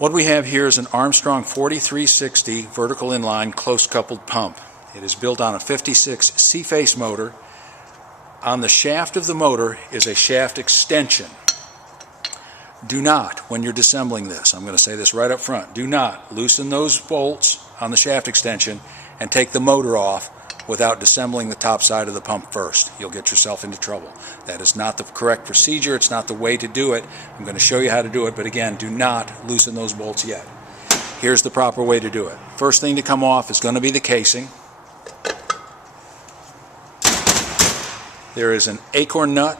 What we have here is an Armstrong 4360 vertical inline close coupled pump. It is built on a 56 C-face motor. On the shaft of the motor is a shaft extension. Do not, when you're disassembling this, I'm going to say this right up front, do not loosen those bolts on the shaft extension and take the motor off without disassembling the top side of the pump first. You'll get yourself into trouble. That is not the correct procedure. It's not the way to do it. I'm going to show you how to do it, but again, do not loosen those bolts yet. Here's the proper way to do it. First thing to come off is going to be the casing. There is an acorn nut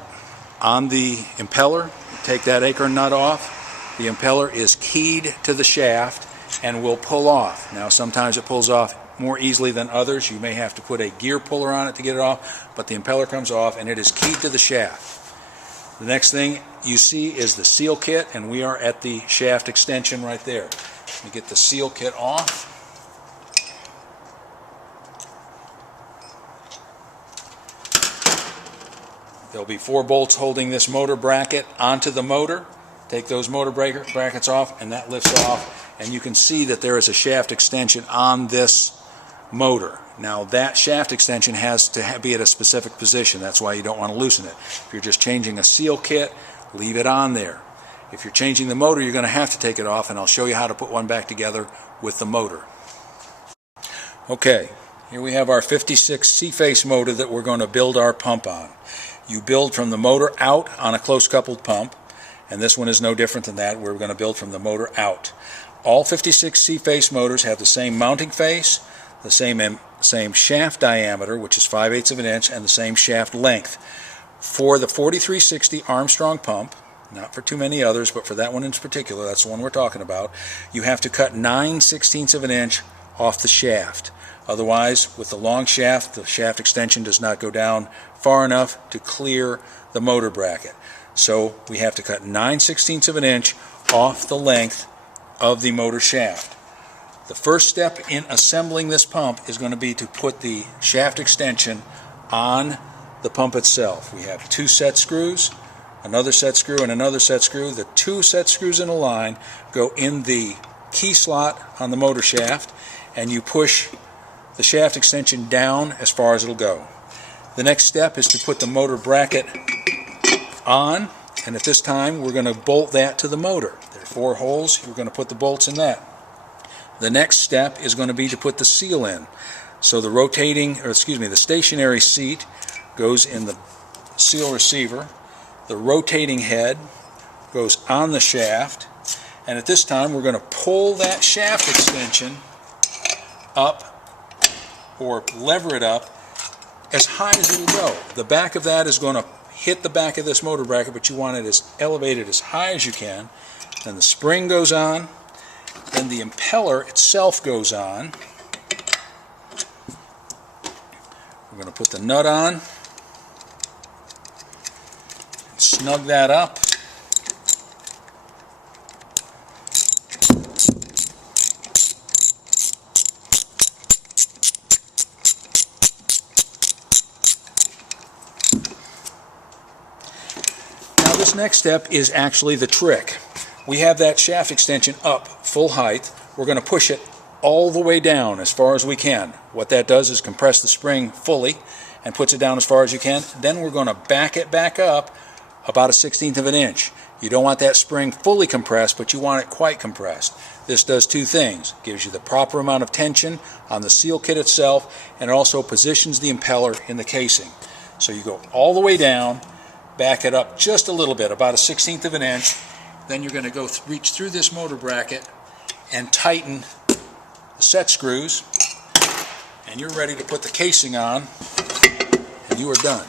on the impeller. Take that acorn nut off. The impeller is keyed to the shaft and will pull off. Now sometimes it pulls off more easily than others. You may have to put a gear puller on it to get it off, but the impeller comes off and it is keyed to the shaft. The next thing you see is the seal kit, and we are at the shaft extension right there. Let me get the seal kit off. There'll be 4 bolts holding this motor bracket onto the motor. Take those motor brackets off and that lifts off, and you can see that there is a shaft extension on this motor. Now that shaft extension has to be at a specific position. That's why you don't want to loosen it. If you're just changing a seal kit, leave it on there. If you're changing the motor, you're going to have to take it off, and I'll show you how to put one back together with the motor. Okay, here we have our 56 C-face motor that we're going to build our pump on. You build from the motor out on a close coupled pump, and this one is no different than that. We're going to build from the motor out. All 56 C-face motors have the same mounting face, the same shaft diameter, which is 5/8 of an inch, and the same shaft length. For the 4360 Armstrong pump, not for too many others, but for that one in particular, that's the one we're talking about, you have to cut 9/16 of an inch off the shaft. Otherwise, with the long shaft, the shaft extension does not go down far enough to clear the motor bracket. So we have to cut 9/16 of an inch off the length of the motor shaft. The first step in assembling this pump is going to be to put the shaft extension on the pump itself. We have 2 set screws, another set screw, and another set screw. The 2 set screws in a line go in the key slot on the motor shaft, and you push the shaft extension down as far as it'll go. The next step is to put the motor bracket on, and at this time we're going to bolt that to the motor. There are 4 holes. We're going to put the bolts in that. The next step is going to be to put the seal in. So the stationary seat goes in the seal receiver. The rotating head goes on the shaft, and at this time we're going to pull that shaft extension up, or lever it up as high as it will go. The back of that is going to hit the back of this motor bracket, but you want it as elevated as high as you can. Then the spring goes on. Then the impeller itself goes on. We're going to put the nut on, snug that up. Now this next step is actually the trick. We have that shaft extension up full height. We're going to push it all the way down as far as we can. What that does is compress the spring fully and puts it down as far as you can. Then we're going to back it back up about 1/16 of an inch. You don't want that spring fully compressed, but you want it quite compressed. This does 2 things. It gives you the proper amount of tension on the seal kit itself, and it also positions the impeller in the casing. So you go all the way down, back it up just a little bit, about 1/16 of an inch. Then you're going to go reach through this motor bracket and tighten the set screws, and you're ready to put the casing on, and you are done.